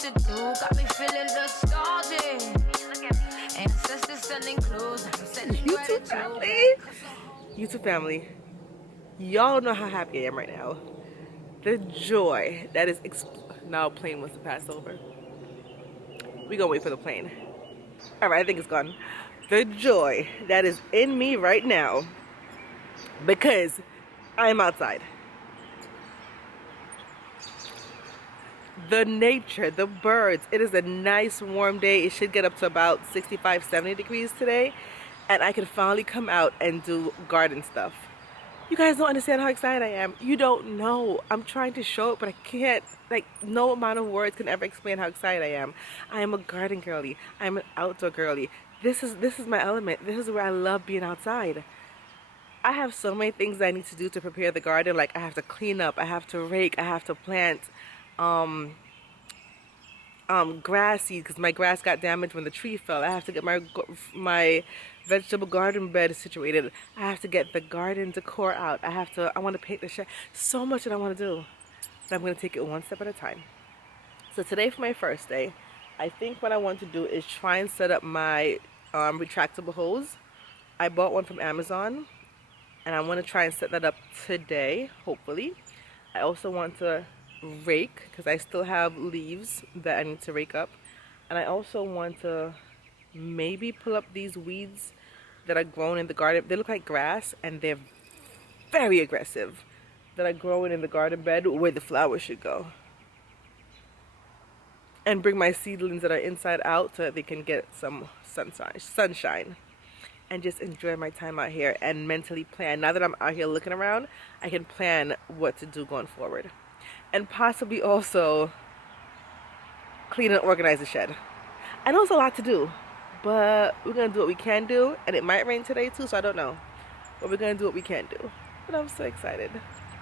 what to do. Got me feeling nostalgic. Ancestors sending clues. YouTube family. YouTube family. Y'all know how happy I am right now. The joy that is now a plane wants to pass over. We gonna wait for the plane. Alright, I think it's gone. The joy that is in me right now because I'm outside. The nature, the birds. It is a nice warm day. It should get up to about 65, 70 degrees today. And I can finally come out and do garden stuff. You guys don't understand how excited I am. You don't know. I'm trying to show it, but I can't. Like, no amount of words can ever explain how excited I am. I am a garden girly. I'm an outdoor girly. This is my element. This is where I love being outside. I have so many things I need to do to prepare the garden. Like, I have to clean up, I have to rake, I have to plant grass seed because my grass got damaged when the tree fell. I have to get my vegetable garden bed situated. I have to get the garden decor out. I want to paint the shed. So much that I want to do, but I'm going to take it one step at a time. So today for my first day, I think what I want to do is try and set up my retractable hose. I bought one from Amazon and I want to try and set that up today, hopefully. I also want to rake because I still have leaves that I need to rake up, and I also want to maybe pull up these weeds that are grown in the garden. They look like grass and they're very aggressive, that are growing in the garden bed where the flowers should go, and bring my seedlings that are inside out so that they can get some sunshine and just enjoy my time out here and mentally plan. Now that I'm out here looking around, I can plan what to do going forward. And possibly also clean and organize the shed. I know it's a lot to do, but we're gonna do what we can do, and it might rain today too, so I don't know. But we're gonna do what we can do. But I'm so excited.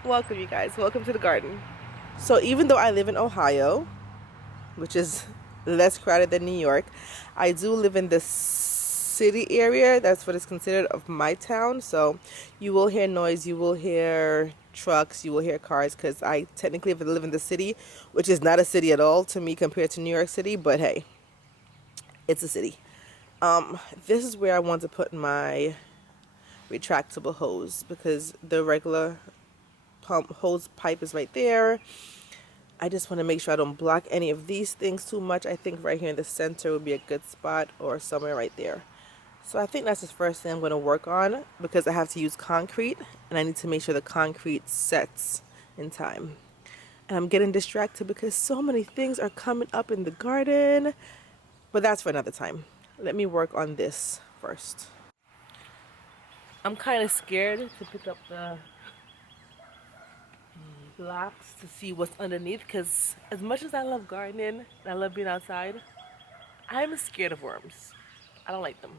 Welcome, you guys. Welcome to the garden. So even though I live in Ohio, which is less crowded than New York, I do live in the city area. That's what is considered of my town. So you will hear noise, you will hear trucks, you will hear cars, because I technically live in the city, which is not a city at all to me compared to New York City, but hey, it's a city. This is where I want to put my retractable hose because the regular pump hose pipe is right there. I just want to make sure I don't block any of these things too much. I think right here in the center would be a good spot, or somewhere right there. So I think that's the first thing I'm going to work on because I have to use concrete and I need to make sure the concrete sets in time. And I'm getting distracted because so many things are coming up in the garden, but that's for another time. Let me work on this first. I'm kind of scared to pick up the blocks to see what's underneath because as much as I love gardening and I love being outside, I'm scared of worms. I don't like them.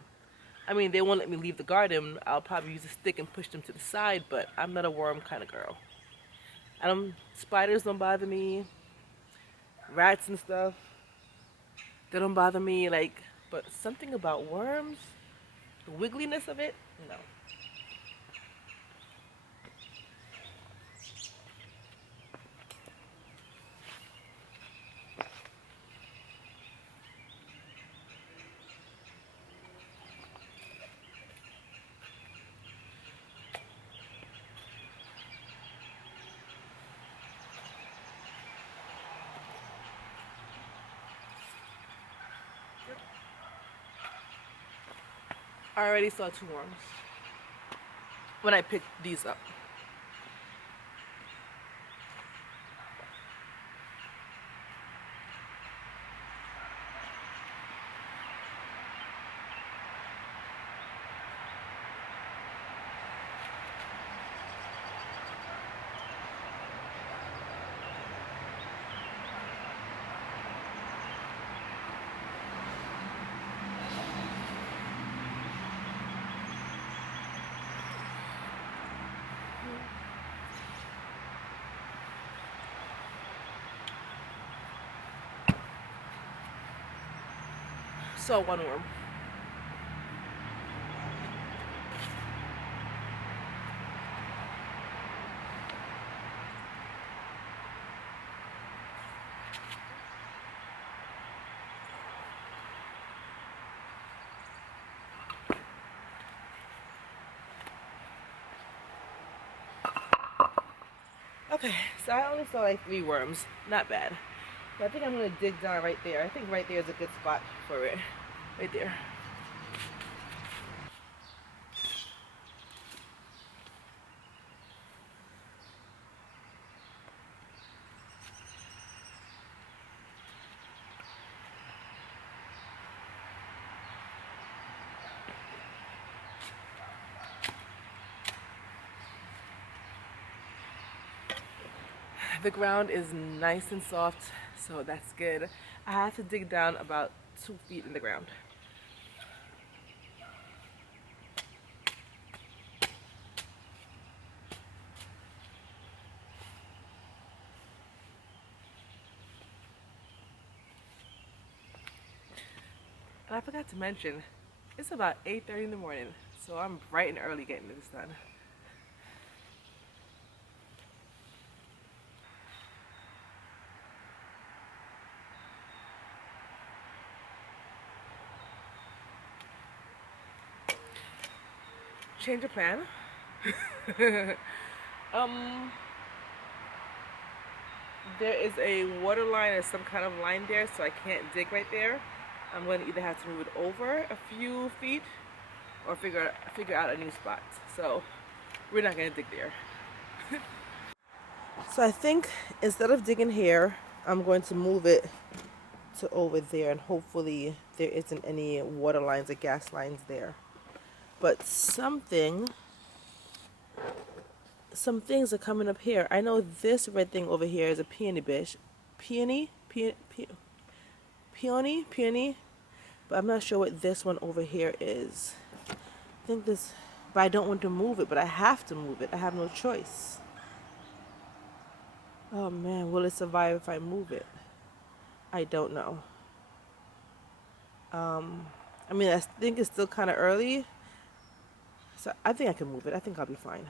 I mean, they won't let me leave the garden. I'll probably use a stick and push them to the side, but I'm not a worm kind of girl. Spiders don't bother me. Rats and stuff, they don't bother me. But something about worms, the wiggliness of it, no. I already saw 2 worms when I picked these up. Saw 1 worm. Okay, so I only saw like 3 worms. Not bad. But I think I'm gonna dig down right there. I think right there is a good spot for it. Right there. The ground is nice and soft, so that's good. I have to dig down about 2 feet in the ground. And I forgot to mention, it's about 8:30 in the morning, so I'm bright and early getting this done. Change of plan. um, there is a water line or some kind of line there, so I can't dig right there. I'm going to either have to move it over a few feet or figure out a new spot. So we're not going to dig there. So I think instead of digging here, I'm going to move it to over there, and hopefully there isn't any water lines or gas lines there. But some things are coming up here. I know this red thing over here is a peony bush. Peony? Peony? But I'm not sure what this one over here is. I think this, but I don't want to move it, but I have to move it. I have no choice. Oh man, will it survive if I move it? I don't know. I mean, I think it's still kind of early, so I think I can move it. I think I'll be fine.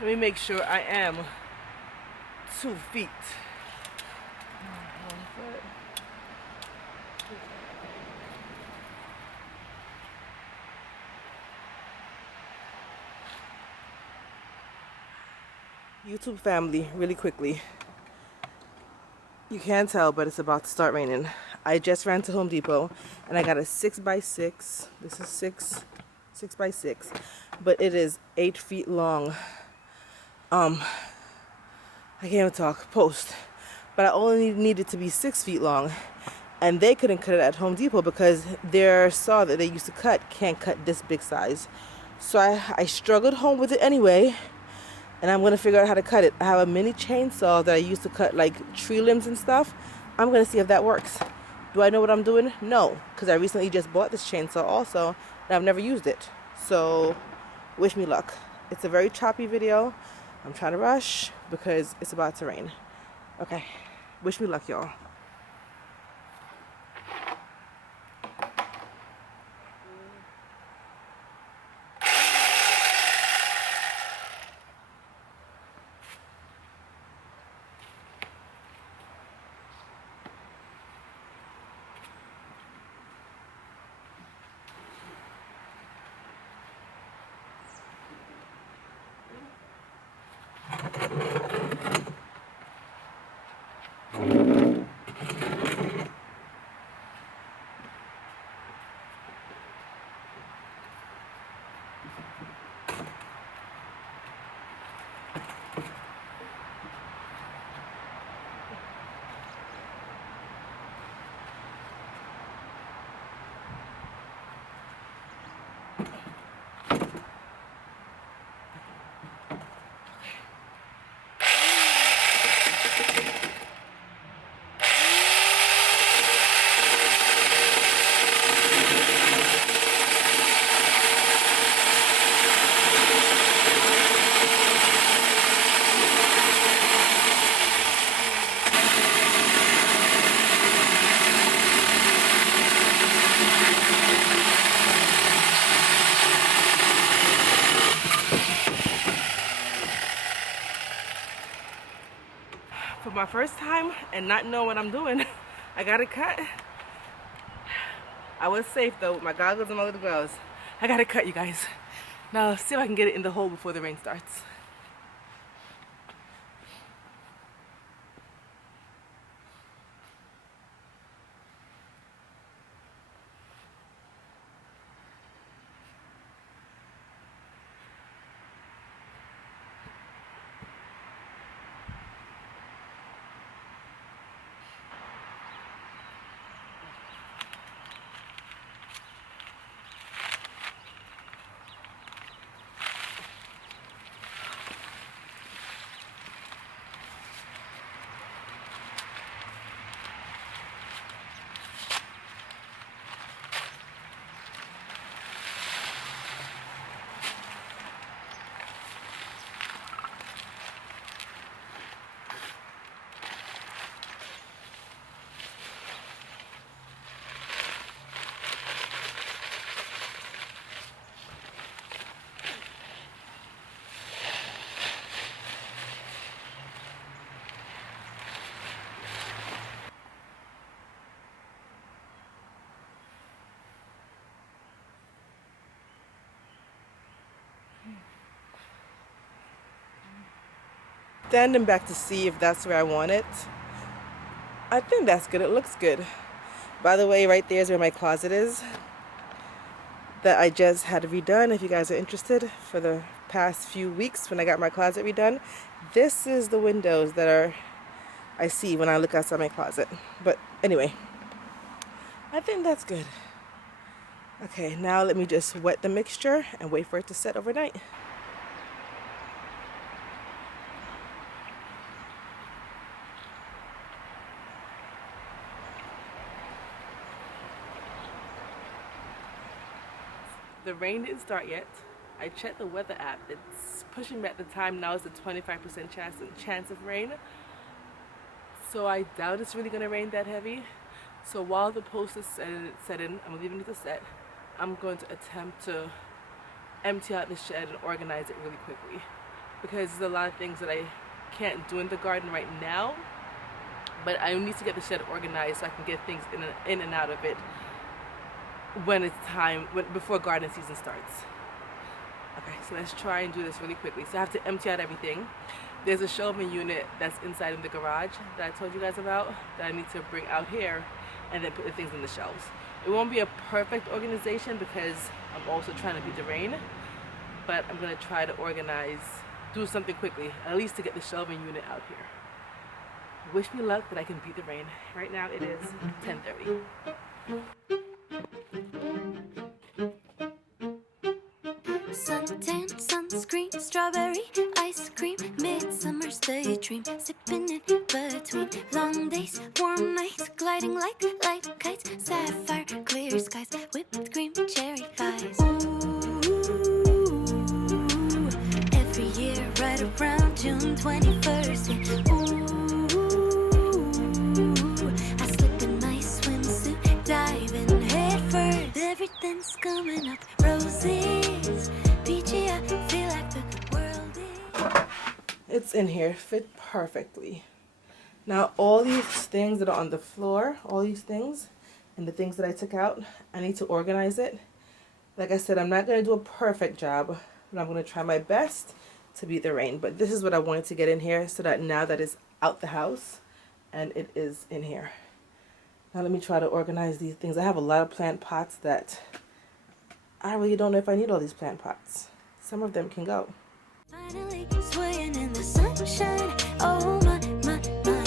Let me make sure I am 2 feet. 1 foot. YouTube family, really quickly. You can't tell, but it's about to start raining. I just ran to Home Depot and I got a 6x6. This is 6x6, but it is 8 feet long. I can't even talk. Post. But I only needed to be 6 feet long, and they couldn't cut it at Home Depot because their saw that they used to cut can't cut this big size. So I struggled home with it anyway, and I'm gonna figure out how to cut it. I have a mini chainsaw that I used to cut like tree limbs and stuff. I'm gonna see if that works. Do I know what I'm doing? No, because I recently just bought this chainsaw also, and I've never used it. So wish me luck. It's a very choppy video. I'm trying to rush because it's about to rain. Okay, wish me luck, y'all. my first time and not know what I'm doing. I got it cut. I was safe though with my goggles and my little gloves. I got it cut, you guys. Now let's see if I can get it in the hole before the rain starts. Standing back to see if that's where I want it. I think that's good. It looks good. By the way, right there is where my closet is that I just had redone. If you guys are interested, for the past few weeks when I got my closet redone, this is the windows that I see when I look outside my closet. But anyway, I think that's good. Okay, now let me just wet the mixture and wait for it to set overnight. The rain didn't start yet. I checked the weather app. It's pushing back the time now. It's a 25% chance of rain. So I doubt it's really gonna rain that heavy. So while the post is setting, I'm leaving it to set. I'm going to attempt to empty out the shed and organize it really quickly, because there's a lot of things that I can't do in the garden right now, but I need to get the shed organized so I can get things in and out of it when it's time, before garden season starts. Okay, so let's try and do this really quickly. So I have to empty out everything. There's a shelving unit that's inside of the garage that I told you guys about that I need to bring out here and then put the things in the shelves. It won't be a perfect organization because I'm also trying to beat the rain, but I'm gonna try to do something quickly, at least to get the shelving unit out here. Wish me luck that I can beat the rain. Right now it is 10:30. Suntan, sunscreen, strawberry, ice cream, midsummer's daydream, sipping in between long days, warm nights, gliding like light kites, sapphire, clear skies, whipped cream, cherry pies. Ooh, every year right around June 21st, yeah. Ooh, I slip a nice swimsuit, diving head first, everything's coming up, roses. I feel like the world is... It's in here, fit perfectly. Now all these things that are on the floor, all these things, and the things that I took out, I need to organize it. Like I said, I'm not going to do a perfect job, but I'm going to try my best to beat the rain. But this is what I wanted to get in here so that now that it's out the house and it is in here. Now let me try to organize these things. I have a lot of plant pots that I really don't know if I need all these plant pots. Some of them can go. Finally swaying in the sunshine. Oh my,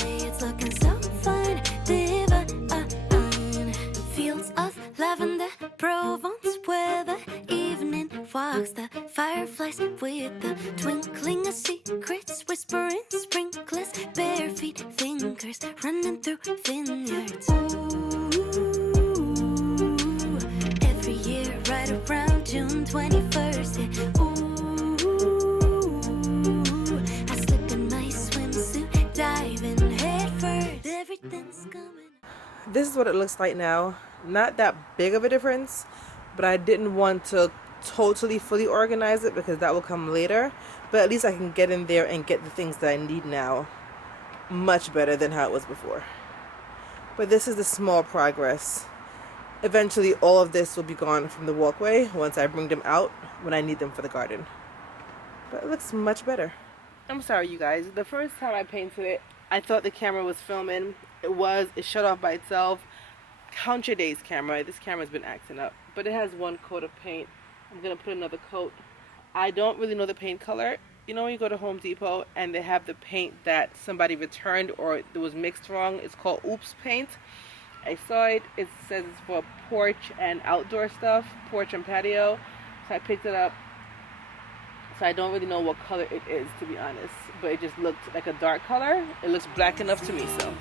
it's looking so fine. Divine. Fields of lavender, Provence weather. Evening walks, the fireflies with the twinkling of secrets, whispering sprinklers, bare feet, fingers running through vineyards. Ooh, every year right around June 21st, yeah. Ooh, I slip a nice swimsuit, diving head first, everything's coming. This is what it looks like now. Not that big of a difference, but I didn't want to totally fully organize it because that will come later. But at least I can get in there and get the things that I need now much better than how it was before. But this is the small progress. Eventually all of this will be gone from the walkway once I bring them out when I need them for the garden. But it looks much better. I'm sorry you guys, the first time I painted it, I thought the camera was filming. It shut off by itself. Count your days, camera. This camera's been acting up. But it has one coat of paint. I'm gonna put another coat. I don't really know the paint color. You know when you go to Home Depot and they have the paint that somebody returned or it was mixed wrong? It's called Oops paint. I saw it. It says it's for porch and outdoor stuff, porch and patio. So I picked it up. So I don't really know what color it is, to be honest. But it just looked like a dark color. It looks black enough to me, so.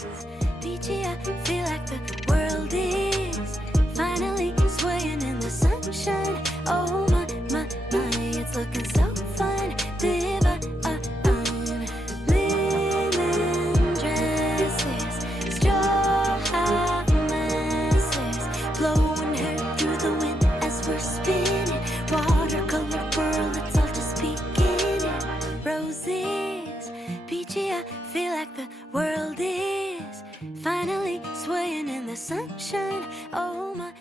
Peachy, I feel like the world is finally swaying in the sunshine. Oh my, it's looking so fine. Divine, linen dresses, straw hat masses, blowing hair through the wind as we're spinning. Watercolor world, it's all just beginning. Roses, peachy, I feel like the world is finally swaying in the sunshine. Oh my,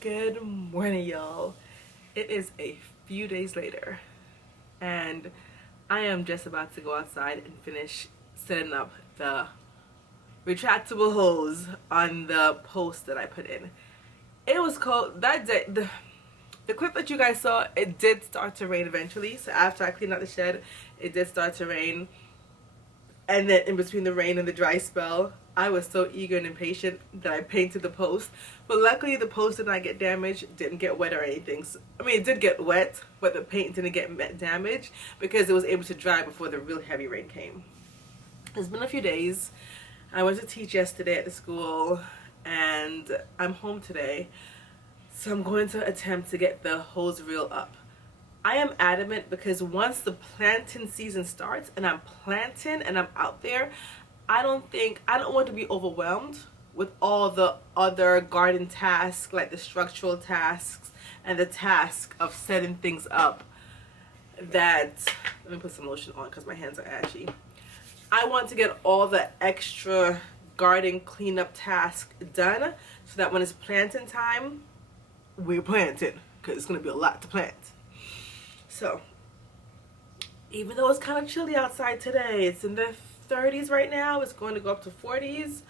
Good morning, y'all. It is a few days later, and I am just about to go outside and finish setting up the retractable hose on the post that I put in. It was cold that day. The clip that you guys saw, it did start to rain eventually. So after I cleaned out the shed, it did start to rain. And then in between the rain and the dry spell, I was so eager and impatient that I painted the post. But luckily the post did not get damaged, didn't get wet or anything. So, I mean, it did get wet, but the paint didn't get damaged because it was able to dry before the really heavy rain came. It's been a few days. I went to teach yesterday at the school and I'm home today. So I'm going to attempt to get the hose reel up. I am adamant because once the planting season starts and I'm planting and I'm out there, I don't want to be overwhelmed with all the other garden tasks, like the structural tasks and the task of setting things up. Let me put some lotion on because my hands are ashy. I want to get all the extra garden cleanup tasks done so that when it's planting time, we're planting, because it's going to be a lot to plant. So, even though it's kind of chilly outside today, it's in the 30s right now, it's going to go up to 40s.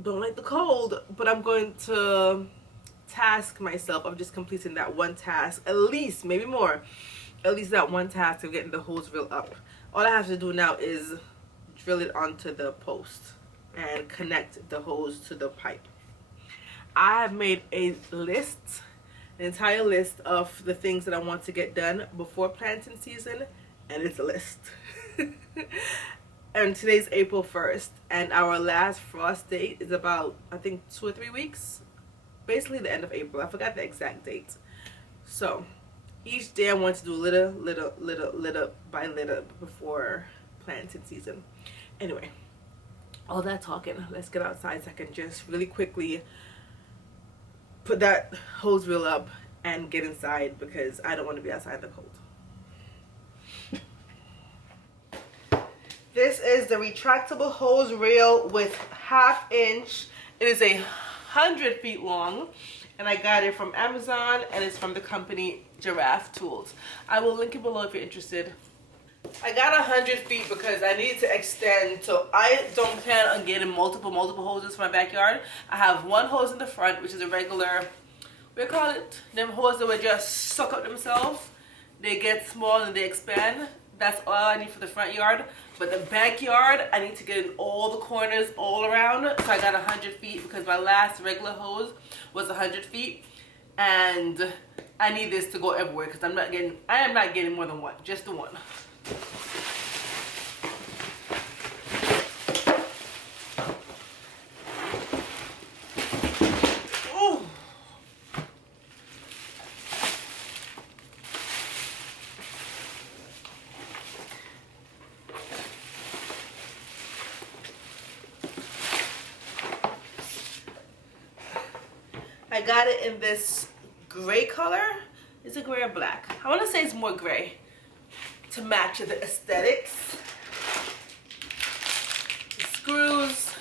Don't like the cold, but I'm going to task myself of just completing that one task, at least, maybe more, at least that one task of getting the hose reel up. All I have to do now is drill it onto the post and connect the hose to the pipe. I have made a list, an entire list of the things that I want to get done before planting season, and it's a list. And today's April 1st, and our last frost date is about, I think, 2 or 3 weeks. Basically the end of April. I forgot the exact date. So each day I want to do little by little before planting season. Anyway, all that talking, let's get outside so I can just really quickly put that hose reel up and get inside because I don't want to be outside in the cold. This is the retractable hose reel with 1/2 inch. It is 100 feet long, and I got it from Amazon, and it's from the company Giraffe tools. I will link it below if you're interested. I got 100 feet because I need to extend, so I don't plan on getting multiple hoses for my backyard. I have one hose in the front, which is a regular, what do you call it? Them hoses that would just suck up themselves. They get small and they expand. That's all I need for the front yard. But the backyard, I need to get in all the corners all around. So I got 100 feet because my last regular hose was 100 feet. And I need this to go everywhere because I am not getting more than one, just the one. I got it in this gray color. Is it gray or black? I want to say it's more gray to match the aesthetics. The screws.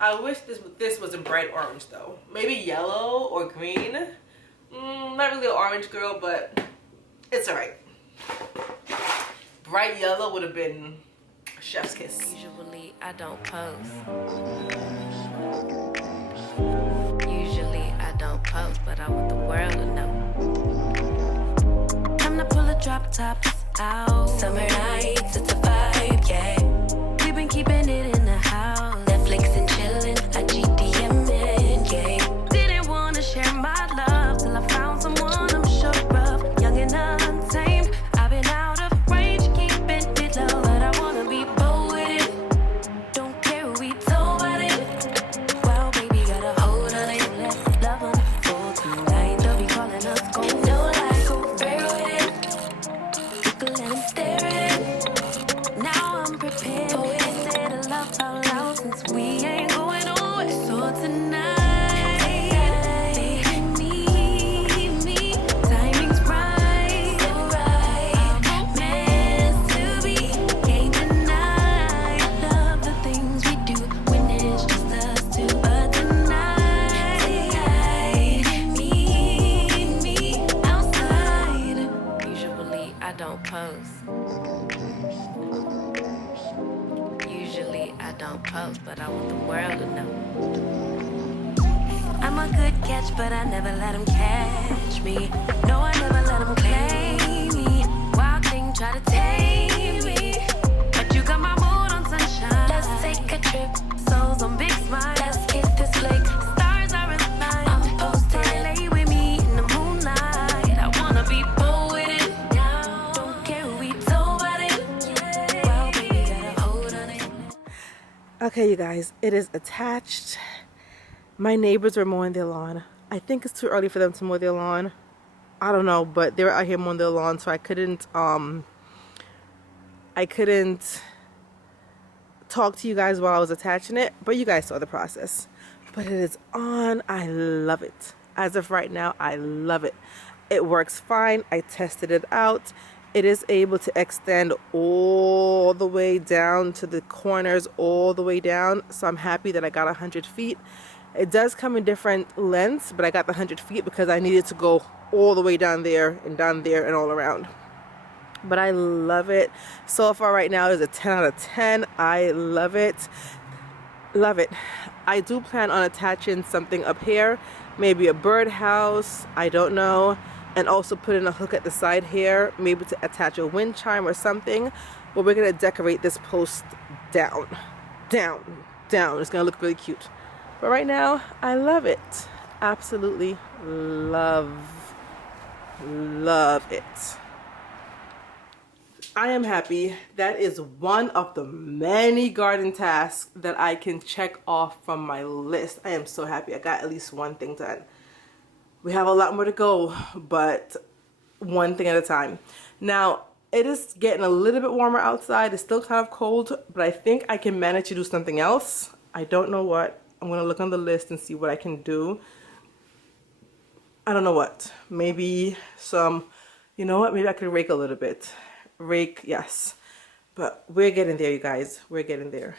I wish this was in bright orange though. Maybe yellow or green. Not really an orange girl, but it's alright. Bright yellow would have been chef's kiss. Usually I don't post. Usually I don't post, but I want the world to know. Time to pull the drop tops out. Summer nights, it's a vibe, yeah. We've been keeping it in the house. Netflix and chillin', I GDM'in', yeah. Didn't wanna share my love till I found someone I'm sure of. Young and untamed, I've been out of range, keeping it low, but I wanna be bold with it. Don't care who we told about it. Well, baby, got a hold on it. Let love unfold tonight. They'll be calling us gold. No lie, go bear with it. You can let them stare at it. Now I'm prepared. Oh, they said I love out loud since we ain't going nowhere. So tonight, baby, meet me. Timing's right, so right. I'm meant to be. Can't deny. Love the things we do when it's just us two. But tonight, meet me outside. Usually I don't post. Usually I don't post, but I want the world to know. I'm a good catch, but I never let them catch me. No, I never let them claim me. Wild thing try to tame me, but you got my mood on sunshine. Let's take a trip, souls on big smile. Let's hit this lake, stars are aligned. I'm posted, lay with me in the moonlight. I wanna be bold with it. Don't care who we told about it. Well, baby, got a hold on it. Okay, you guys, it is attached. My neighbors were mowing their lawn. I think it's too early for them to mow their lawn. I don't know, but they were out here mowing their lawn, so I couldn't talk to you guys while I was attaching it, but you guys saw the process. But it is on. I love it. As of right now, I love it. It works fine. I tested it out. It is able to extend all the way down to the corners, all the way down. So I'm happy that I got 100 feet. It does come in different lengths, but I got the 100 feet because I needed to go all the way down there and all around. But I love it. So far right now is a 10 out of 10. I love it. Love it. I do plan on attaching something up here, maybe a birdhouse, I don't know, and also put in a hook at the side here, maybe to attach a wind chime or something. But we're gonna decorate this post down. It's gonna look really cute. But right now, I love it. Absolutely love it. I am happy. That is one of the many garden tasks that I can check off from my list. I am so happy I got at least one thing done. We have a lot more to go, but one thing at a time. Now, it is getting a little bit warmer outside. It's still kind of cold, but I think I can manage to do something else. I don't know what. I'm going to look on the list and see what I can do. I don't know what. Maybe some, you know what? Maybe I could rake a little bit. Rake, yes. But we're getting there, you guys. We're getting there.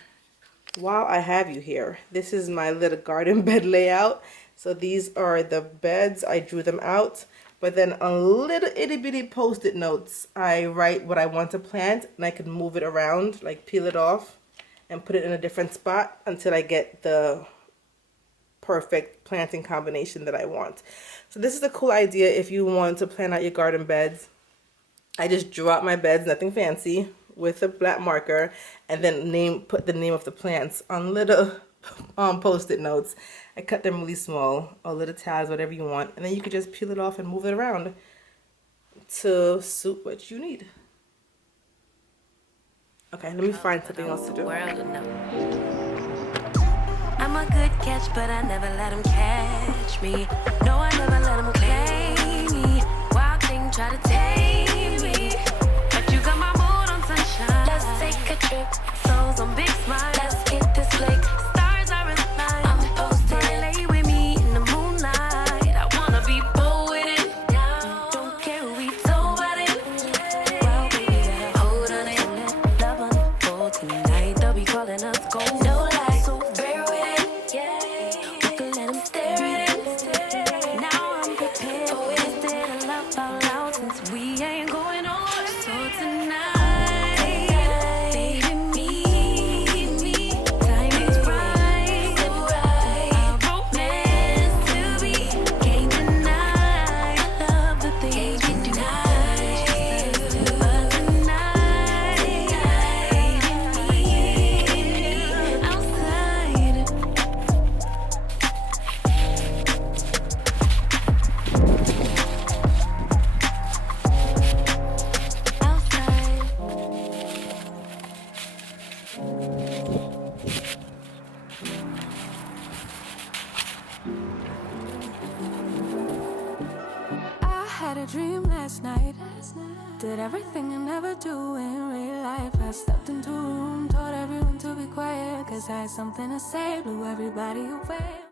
While I have you here, this is my little garden bed layout. So these are the beds. I drew them out. But then on little itty bitty post-it notes, I write what I want to plant, and I can move it around, like peel it off and put it in a different spot until I get the perfect planting combination that I want. So this is a cool idea if you want to plan out your garden beds. I just drew out my beds, nothing fancy, with a black marker, and then put the name of the plants on little post-it notes. I cut them really small, or little tabs, whatever you want, and then you can just peel it off and move it around to suit what you need. Okay, let me find something else to do. I'm a good catch, but I never let them catch me. No, I never let them claim me. Wild thing try to tame me, but you got my mood on sunshine. Let's take a trip, souls on big smile. Let's hit this lake, stars are aligned. I'm posted, lay with me in the moonlight. had a dream last night. Did everything I never do in real life. I stepped into a room, told everyone to be quiet, cause I had something to say, blew everybody away.